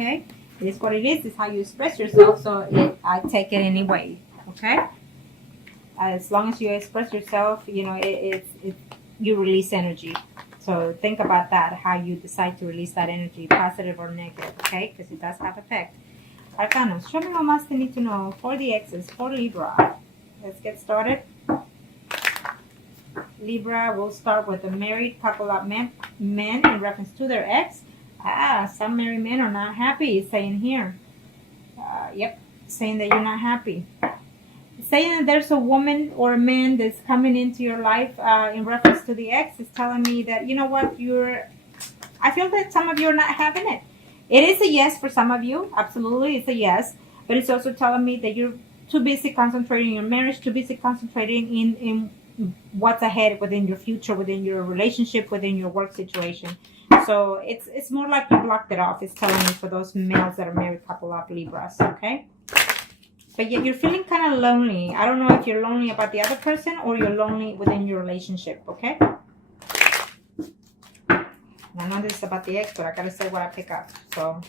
okay? It is what it is. It's how you express yourself, so I take it anyway, okay? As long as you express yourself, you know, you release energy. So think about that, how you decide to release that energy, positive or negative, okay? Because it does have effect. Arcanos, show me what must they need to know for the exes, for Libra. Let's get started. Libra, we'll start with a married couple of men in reference to their ex. Some married men are not happy, it's saying here. Yep, saying that you're not happy. Saying that there's a woman or a man that's coming into your life in reference to the ex is telling me that, you know what, I feel that some of you are not having it. It is a yes for some of you. Absolutely, it's a yes. But it's also telling me that you're too busy concentrating on your marriage, too busy concentrating in what's ahead within your future, within your relationship, within your work situation. So it's more like you blocked it off. It's telling me for those males that are married couple of Libras, okay? But yet you're feeling kind of lonely. I don't know if you're lonely about the other person or you're lonely within your relationship, okay? I know this is about the ex, but I gotta say what I pick up. So,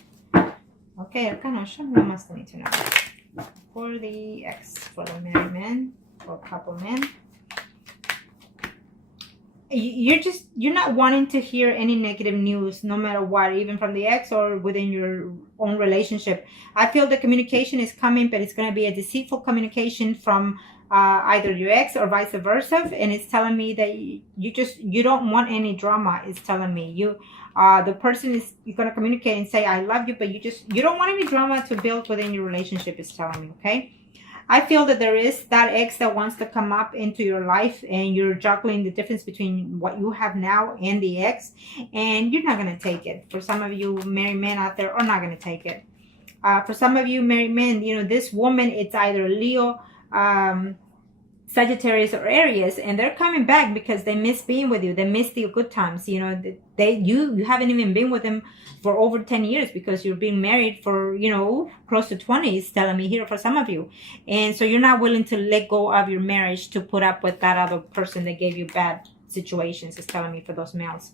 okay, Arcana, show me what must I need to know. For the ex, for the married man, for couple men. You're not wanting to hear any negative news, no matter what, even from the ex or within your own relationship. I feel the communication is coming, but it's going to be a deceitful communication from either your ex or vice versa. And it's telling me that you don't want any drama. It's telling me the person is going to communicate and say, I love you, but you don't want any drama to build within your relationship. It's telling me, okay? I feel that there is that ex that wants to come up into your life and you're juggling the difference between what you have now and the ex, and you're not going to take it. For some of you married men out there are not going to take it. For some of you married men, you know, this woman, it's either Leo, Sagittarius or Aries, and they're coming back because they miss being with you. They miss the good times. You know, you haven't even been with them for over 10 years because you're being married for, you know, close to 20, is telling me here for some of you. And so you're not willing to let go of your marriage to put up with that other person that gave you bad situations, is telling me for those males.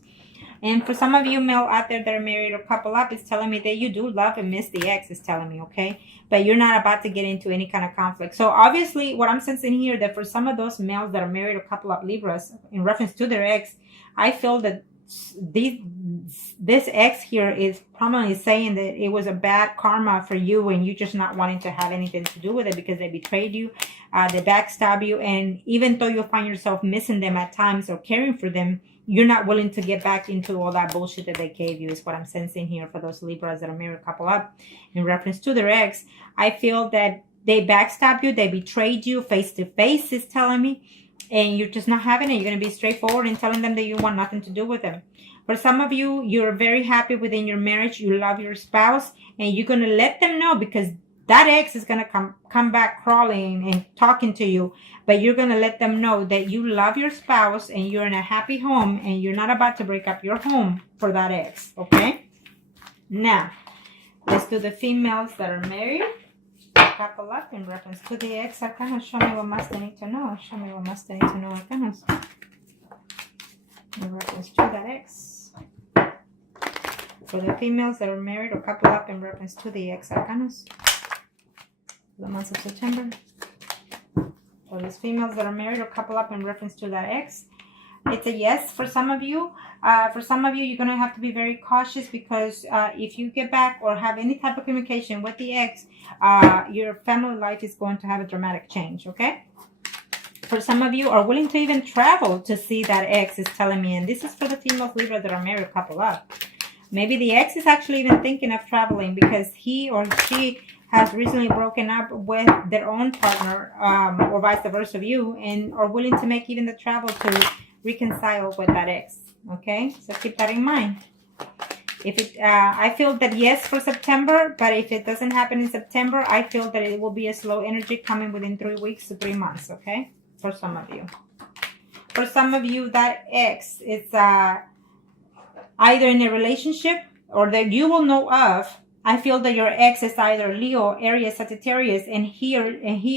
And for some of you male out there that are married or couple up, it's telling me that you do love and miss the ex, is telling me, okay? But you're not about to get into any kind of conflict. So obviously what I'm sensing here, that for some of those males that are married or couple up Libras in reference to their ex, I feel that this ex here is probably saying that it was a bad karma for you and you just not wanting to have anything to do with it because they betrayed you, they backstab you, and even though you find yourself missing them at times or caring for them, you're not willing to get back into all that bullshit that they gave you, is what I'm sensing here for those Libras that are married couple up in reference to their ex. I feel that they backstabbed you, they betrayed you face to face, is telling me, and you're just not having it. You're going to be straightforward and telling them that you want nothing to do with them. For some of you, you're very happy within your marriage, you love your spouse, and you're going to let them know, because that ex is going to come back crawling and talking to you, but you're going to let them know that you love your spouse and you're in a happy home and you're not about to break up your home for that ex, okay? Now, let's do the females that are married. Couple up in reference to the ex. Arcanos, show me what must they need to know. Show me what must they need to know, Arcanos. In reference to that ex. For the females that are married or couple up in reference to the ex, Arcanos. The month of September. For these females that are married or couple up in reference to that ex, it's a yes for some of you. For some of you, you're going to have to be very cautious, because if you get back or have any type of communication with the ex, your family life is going to have a dramatic change, okay? For some of you are willing to even travel to see that ex, is telling me, and this is for the females Libra that are married or couple up. Maybe the ex is actually even thinking of traveling because he or she has recently broken up with their own partner, or vice versa of you, and are willing to make even the travel to reconcile with that ex, okay? So keep that in mind. If it, I feel that yes for September, but if it doesn't happen in September, I feel that it will be a slow energy coming within 3 weeks to 3 months, okay? For some of you. For some of you, that ex is either in a relationship or that you will know of. I feel that your ex is either Leo, Aries, Sagittarius, and he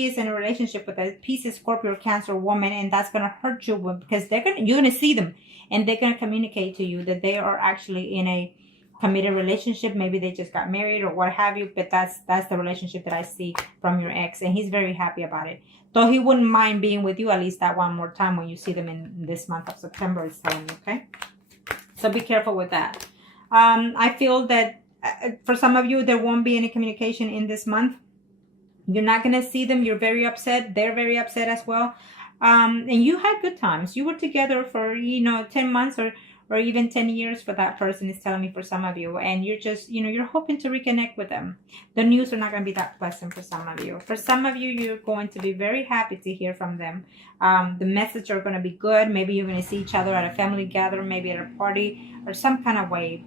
is in a relationship with a Pisces, Scorpio, Cancer woman, and that's gonna hurt you because you're gonna see them, and they're gonna communicate to you that they are actually in a committed relationship. Maybe they just got married or what have you, but that's the relationship that I see from your ex, and he's very happy about it. Though he wouldn't mind being with you at least that one more time when you see them in this month of September, is telling me, okay? So be careful with that. I feel that for some of you, there won't be any communication in this month. You're not going to see them. You're very upset. They're very upset as well. And you had good times. You were together for, 10 months or even 10 years for that person, is telling me for some of you. And you're just, you're hoping to reconnect with them. The news are not going to be that pleasant for some of you. For some of you, you're going to be very happy to hear from them. The message are going to be good. Maybe you're going to see each other at a family gathering, maybe at a party or some kind of way,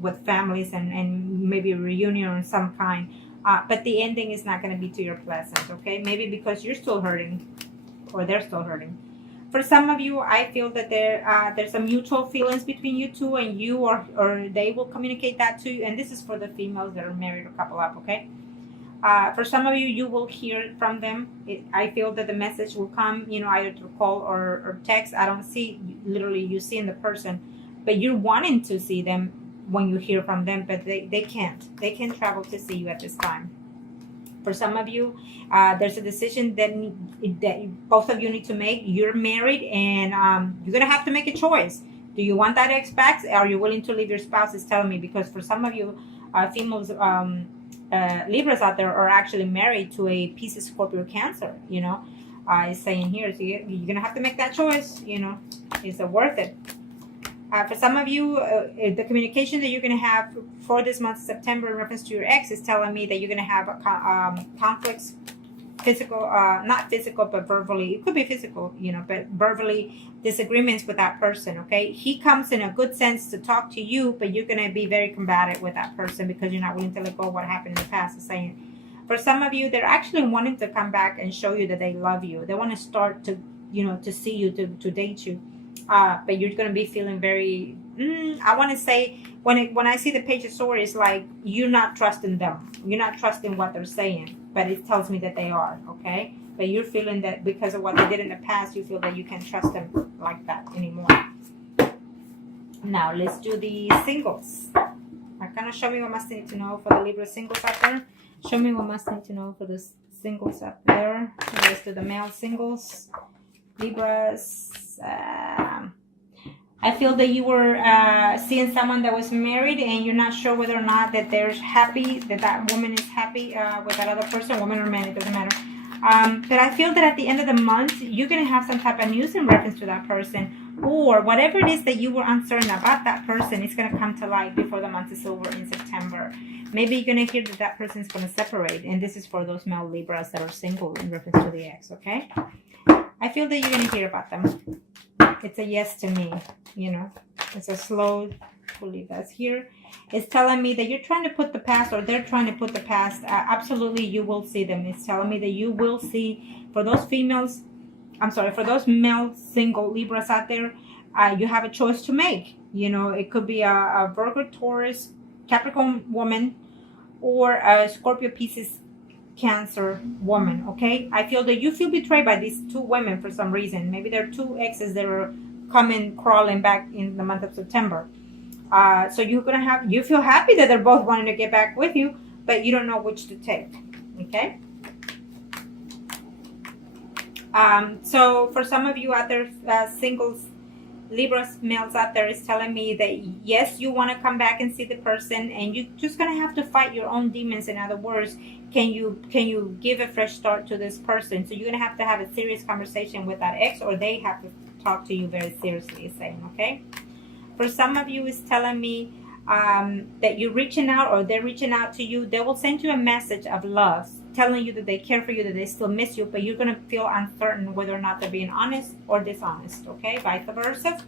with families and maybe a reunion of some kind. But the ending is not going to be to your pleasant, okay? Maybe because you're still hurting or they're still hurting. For some of you, I feel that there's some mutual feelings between you two, and you or they will communicate that to you. And this is for the females that are married or couple up, okay? For some of you, you will hear from them. I feel that the message will come, either through call or text. I don't see literally you seeing the person, but you're wanting to see them when you hear from them, but they can't. They can't travel to see you at this time. For some of you, there's a decision that both of you need to make. You're married, and you're going to have to make a choice. Do you want that ex back? Are you willing to leave your spouse? Is telling me, because for some of you, females, Libras out there are actually married to a Pisces, Scorpio, Cancer. It's saying here, so you're going to have to make that choice. Is it worth it? For some of you, the communication that you're going to have for this month of September in reference to your ex is telling me that you're going to have conflicts, physical, not physical, but verbally. It could be physical, but verbally disagreements with that person, okay? He comes in a good sense to talk to you, but you're going to be very combative with that person because you're not willing to let go of what happened in the past. It's saying, for some of you, they're actually wanting to come back and show you that they love you. They want to start to, to see you, to date you. But you're going to be feeling very, I want to say, when I see the Page of Swords, it's like you're not trusting them. You're not trusting what they're saying, but it tells me that they are, okay? But you're feeling that because of what they did in the past, you feel that you can't trust them like that anymore. Now, let's do the singles. Kind of show me what must need to know for the Libra singles out there. Show me what must need to know for the singles out there. Let's do the male singles. Libras. I feel that you were seeing someone that was married, and you're not sure whether or not that they're happy, that woman is happy with that other person, woman or man, it doesn't matter. But I feel that at the end of the month, you're going to have some type of news in reference to that person, or whatever it is that you were uncertain about that person is going to come to light before the month is over in September. Maybe you're going to hear that that person is going to separate, and this is for those male Libras that are single in reference to the ex, okay? I feel that you're going to hear about them. It's a yes to me, It's a slow, we'll leave that here. It's telling me that you're trying to put the past, or they're trying to put the past. Absolutely, you will see them. It's telling me that you will see, for those females, for those male single Libras out there, you have a choice to make. It could be a Virgo, Taurus, Capricorn woman, or a Scorpio, Pisces, Cancer woman, okay? I feel that you feel betrayed by these two women for some reason. Maybe there are two exes that are coming crawling back in the month of September. So you feel happy that they're both wanting to get back with you, but you don't know which to take, okay? So for some of you out there, singles, Libras males out there, is telling me that yes, you want to come back and see the person, and you're just going to have to fight your own demons. In other words, can you give a fresh start to this person? So you're going to have a serious conversation with that ex, or they have to talk to you very seriously, is saying, okay? For some of you, is telling me that you're reaching out, or they're reaching out to you. They will send you a message of love, telling you that they care for you, that they still miss you, but you're going to feel uncertain whether or not they're being honest or dishonest, okay? Vice versa.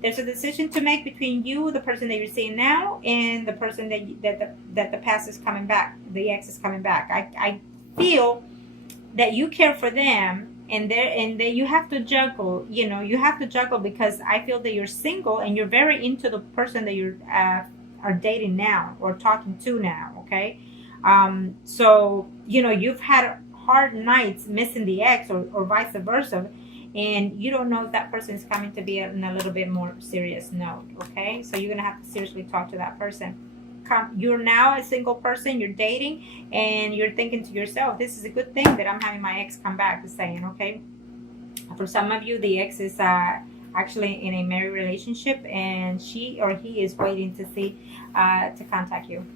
There's a decision to make between you, the person that you're seeing now, and the person that the past is coming back, the ex is coming back. I feel that you care for them, and you have to juggle, you have to juggle, because I feel that you're single and you're very into the person that you are dating now or talking to now, okay? So, you've had hard nights missing the ex, or vice versa, and you don't know if that person is coming to be in a little bit more serious note, okay? So you're gonna have to seriously talk to that person. You're now a single person, you're dating, and you're thinking to yourself, this is a good thing that I'm having my ex come back, is saying, okay? For some of you, the ex is actually in a married relationship, and she or he is waiting to see to contact you.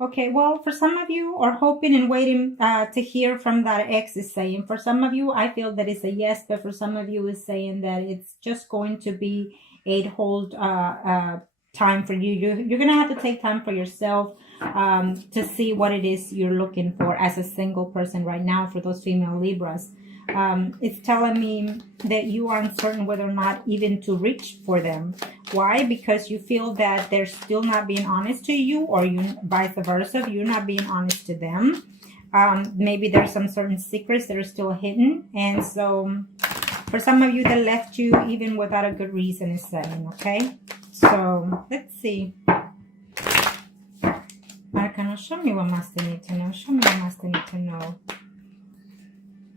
Okay, well, for some of you are hoping and waiting to hear from that ex, is saying. For some of you, I feel that it's a yes, but for some of you, is saying that it's just going to be a hold time for you. You're going to have to take time for yourself to see what it is you're looking for as a single person right now for those female Libras. It's telling me that you are uncertain whether or not even to reach for them. Why? Because you feel that they're still not being honest to you, or you vice versa, you're not being honest to them. Maybe there's some certain secrets that are still hidden, and so for some of you that left you even without a good reason, is saying, okay? So let's see. Arcana, show me what Master need to know. Show me what Master need to know.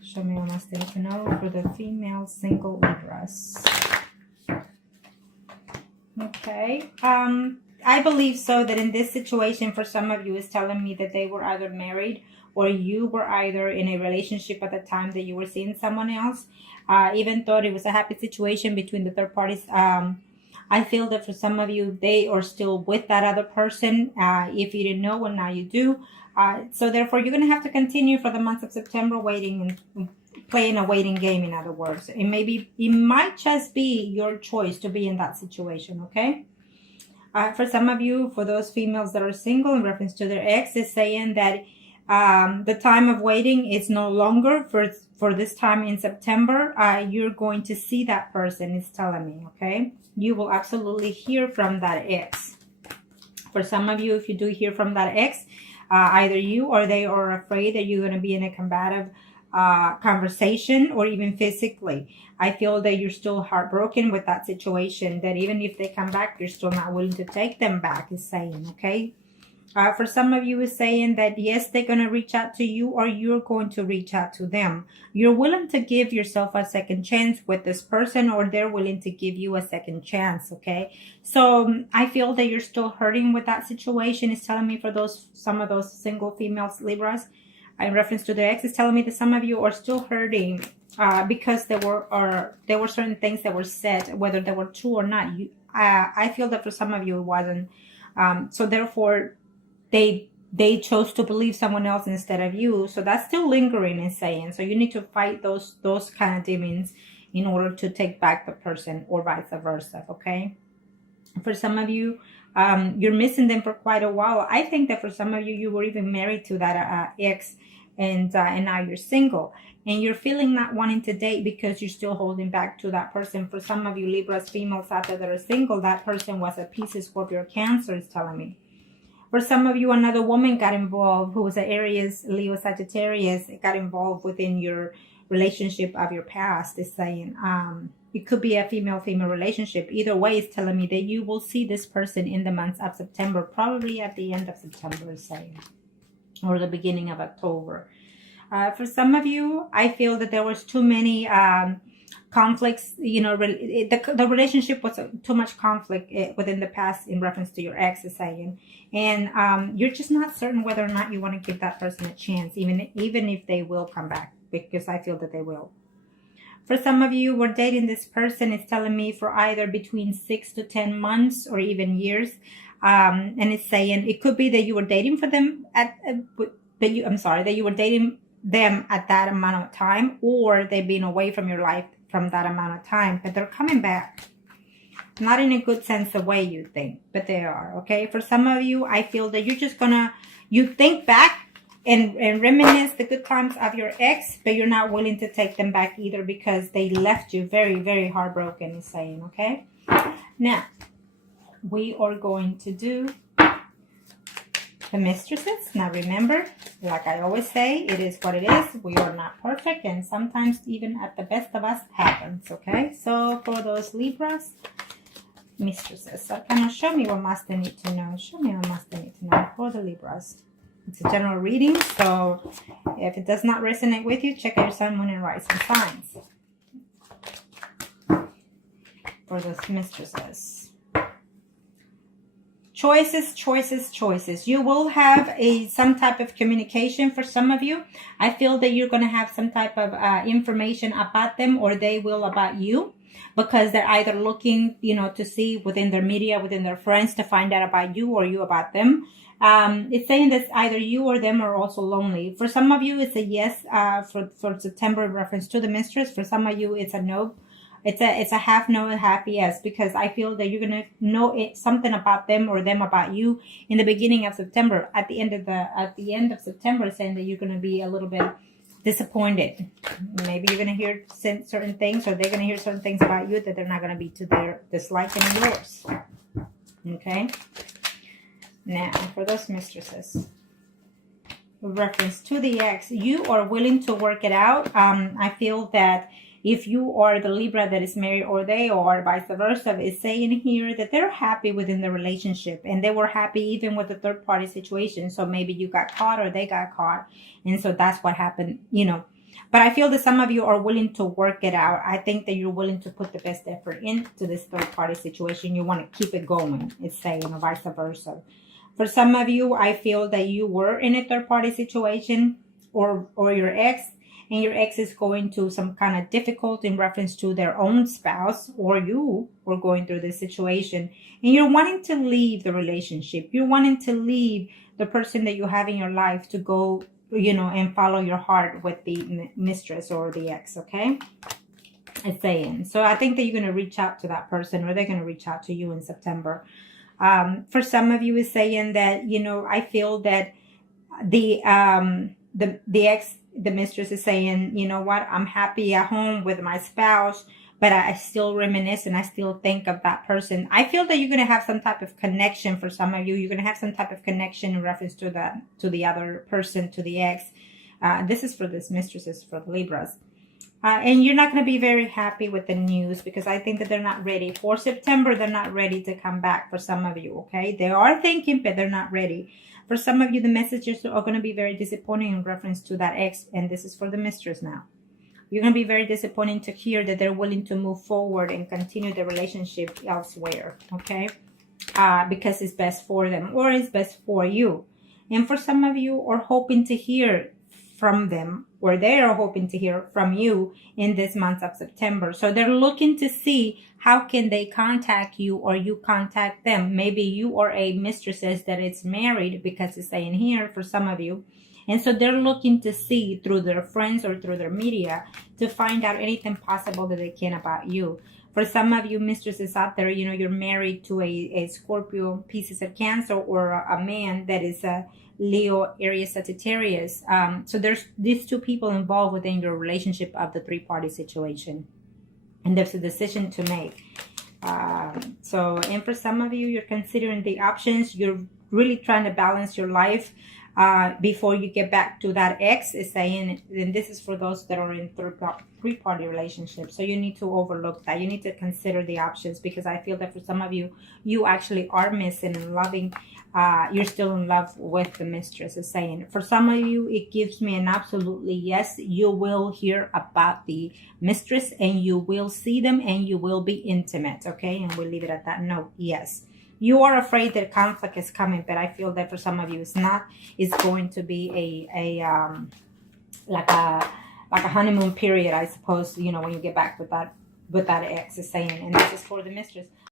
Show me what Master need to know for the female single Libras. Okay. I believe so that in this situation, for some of you, is telling me that they were either married or you were either in a relationship at the time that you were seeing someone else. Even though it was a happy situation between the third parties, I feel that for some of you, they are still with that other person. If you didn't know, well, now you do. So therefore, you're going to have to continue for the month of September waiting and playing a waiting game, in other words. And maybe it might just be your choice to be in that situation, okay? For some of you, for those females that are single, in reference to their ex, is saying that the time of waiting is no longer for this time in September. You're going to see that person, is telling me, okay? You will absolutely hear from that ex. For some of you, if you do hear from that ex, either you or they are afraid that you're going to be in a combative conversation, or even physically. I feel that you're still heartbroken with that situation, that even if they come back, you're still not willing to take them back, is saying, okay? For some of you, is saying that yes, they're going to reach out to you, or you're going to reach out to them. You're willing to give yourself a second chance with this person, or they're willing to give you a second chance, okay? So I feel that you're still hurting with that situation. It's telling me for some of those single females Libras, in reference to the ex, is telling me that some of you are still hurting because there were certain things that were said, whether they were true or not. I feel that for some of you it wasn't. So therefore, they chose to believe someone else instead of you. So that's still lingering, is saying. So you need to fight those kind of demons in order to take back the person, or vice versa, okay? For some of you, you're missing them for quite a while. I think that for some of you, you were even married to that ex, and now you're single, and you're feeling not wanting to date because you're still holding back to that person. For some of you Libras females out there that are single, that person was a Pisces, Scorpio, Cancer, is telling me. For some of you, another woman got involved who was an Aries, Leo, Sagittarius, got involved within your relationship of your past, is saying. It could be a female-female relationship. Either way, it's telling me that you will see this person in the month of September, probably at the end of September, is saying, or the beginning of October. For some of you, I feel that there was too many conflicts. You know, the relationship was too much conflict within the past in reference to your ex, is saying. And you're just not certain whether or not you want to give that person a chance, even if they will come back, because I feel that they will. For some of you who are dating this person, it's telling me for either between 6 to 10 months or even years. And it's saying it could be that you were dating for them that you were dating them at that amount of time, or they've been away from your life from that amount of time, but they're coming back. Not in a good sense of way you think, but they are, okay? For some of you, I feel that you're just you think back and reminisce the good times of your ex, but you're not willing to take them back either because they left you very, very heartbroken, is saying, okay? Now, we are going to do the mistresses. Now remember, like I always say, it is what it is. We are not perfect, and sometimes even at the best of us happens, okay? So for those Libras, mistresses. So can you show me what Master need to know? Show me what Master need to know for the Libras. It's a general reading, so if it does not resonate with you, check out your sun, moon, and rising signs for those mistresses. Choices, choices, choices. You will have some type of communication for some of you. I feel that you're going to have some type of information about them, or they will about you, because they're either looking, to see within their media, within their friends, to find out about you, or you about them. It's saying that either you or them are also lonely. For some of you, it's a yes for September in reference to the mistress. For some of you, it's a no. It's a half no and half yes, because I feel that you're gonna know something about them or them about you in the beginning of September. At the end of September, saying that you're gonna be a little bit disappointed. Maybe you're gonna hear certain things, or they're gonna hear certain things about you that they're not gonna be to their disliking of yours. Okay. Now, for those mistresses, with reference to the ex, you are willing to work it out. I feel that if you are the Libra that is married, or they are, vice versa, is saying here that they're happy within the relationship, and they were happy even with the third party situation. So maybe you got caught, or they got caught, and so that's what happened, But I feel that some of you are willing to work it out. I think that you're willing to put the best effort into this third party situation. You want to keep it going, it's saying, or vice versa. For some of you, I feel that you were in a third party situation, or your ex, and your ex is going through some kind of difficulty in reference to their own spouse, or you were going through this situation, and you're wanting to leave the relationship. You're wanting to leave the person that you have in your life to go, and follow your heart with the mistress or the ex, okay? It's saying. So I think that you're going to reach out to that person, or they're going to reach out to you in September. For some of you, is saying that, I feel that the ex, the mistress is saying, you know what, I'm happy at home with my spouse, but I still reminisce and I still think of that person. I feel that you're going to have some type of connection. For some of you, you're going to have some type of connection in reference to the other person, to the ex. This is for this mistresses, for the Libras. And you're not going to be very happy with the news, because I think that they're not ready. For September, they're not ready to come back for some of you, okay? They are thinking, but they're not ready. For some of you, the messages are going to be very disappointing in reference to that ex, and this is for the mistress now. You're going to be very disappointing to hear that they're willing to move forward and continue the relationship elsewhere, okay? Because it's best for them, or it's best for you. And for some of you are hoping to hear from them, or they are hoping to hear from you in this month of September. So they're looking to see how can they contact you, or you contact them. Maybe you are a mistresses that is married, because it's saying here for some of you. And so they're looking to see through their friends or through their media to find out anything possible that they can about you. For some of you mistresses out there, you're married to a Scorpio, Pisces, or Cancer, or a man that is a Leo, Aries, Sagittarius. So there's these two people involved within your relationship of the three-party situation. And there's a decision to make. And for some of you, you're considering the options. You're really trying to balance your life before you get back to that ex, is saying. And this is for those that are in three-party relationships. So you need to overlook that. You need to consider the options, because I feel that for some of you, you actually are missing and loving. You're still in love with the mistress, is saying. For some of you, it gives me an absolutely yes. You will hear about the mistress, and you will see them, and you will be intimate, okay? And we'll leave it at that note. Yes. You are afraid that conflict is coming, but I feel that for some of you, it's not. It's going to be like a honeymoon period, I suppose. When you get back with that ex, is saying. And this is for the mistress.